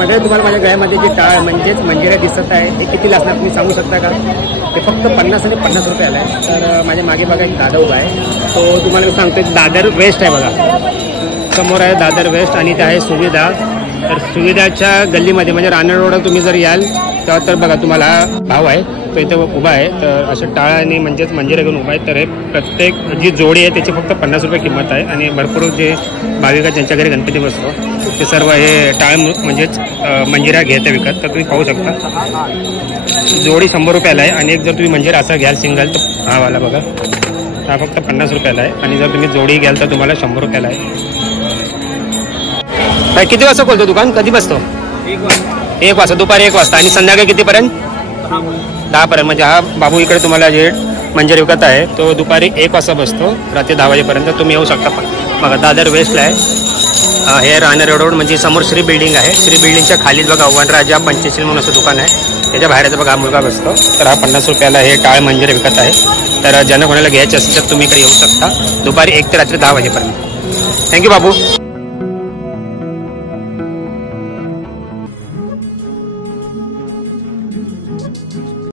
मध्ये तुम्हाला माझ्या गळ्यामध्ये जे टाळ म्हणजेच मंजिरा दिसत आहे हे कितीला असणार तुम्ही सांगू शकता का? ते फक्त 50 आणि 50 रुपये आला आहे. तर माझ्या मागे बघा एक दादा उभा आहे, तो तुम्हाला मी सांगतो दादर वेस्ट आहे बघा, समोर आहे दादर वेस्ट आणि ते आहे सुविधा. तर सुविधाच्या गल्लीमध्ये म्हणजे राणा रोडला तुम्ही जर याल तेव्हा तर बघा तुम्हाला भाव आहे तो इथं उभा आहे. तर असं टाळा आणि म्हणजेच मंजिरा घेऊन उभा आहे. तर हे प्रत्येक जी जोडी आहे त्याची फक्त 50 रुपये किंमत आहे. आणि भरपूर जे भाविक ज्यांच्या घरी गणपती बसतो ते सर्व हे टाळ म्हणजेच मंजिरा घेते विकत. तर तुम्ही पाहू शकता जोडी 100 रुपयाला आहे. आणि एक जर तुम्ही मंजिरा असा घ्याल सिंगल तर हा वाला बघा हा फक्त 50 रुपयाला आहे. आणि जर तुम्ही जोडी घ्याल तर तुम्हाला 100 रुपयाला आहे. भाई किती वाजता खोलतो दुकान, कधी बसतो? 1 वाजता, दुपारी 1 वाजता. आणि संध्याकाळी कितीपर्यंत? 10 पर्यंत. म्हणजे हा बाबू इकडे तुम्हाला जे मंजिरा विकत आहे तो दुपारी 1 वाजता बसतो, रात्री 10 वाजेपर्यंत तुम्ही येऊ शकता. बघा दादर वेस्टला आहे हे राणा रोड, म्हणजे समोर श्री बिल्डिंग आहे. श्री बिल्डिंगच्या खालीच बघा वनराजा पंचशील म्हणून असं दुकान आहे. त्याच्या बाहेरचा बघा हा मुलगा बसतो. तर हा 50 रुपयाला हे टाळ मंजिरा विकत आहे. तर ज्यांना कोणाला घ्यायचे असेल तर तुम्ही इकडे येऊ शकता दुपारी 1 ते रात्री 10 वाजेपर्यंत. थँक्यू बाबू.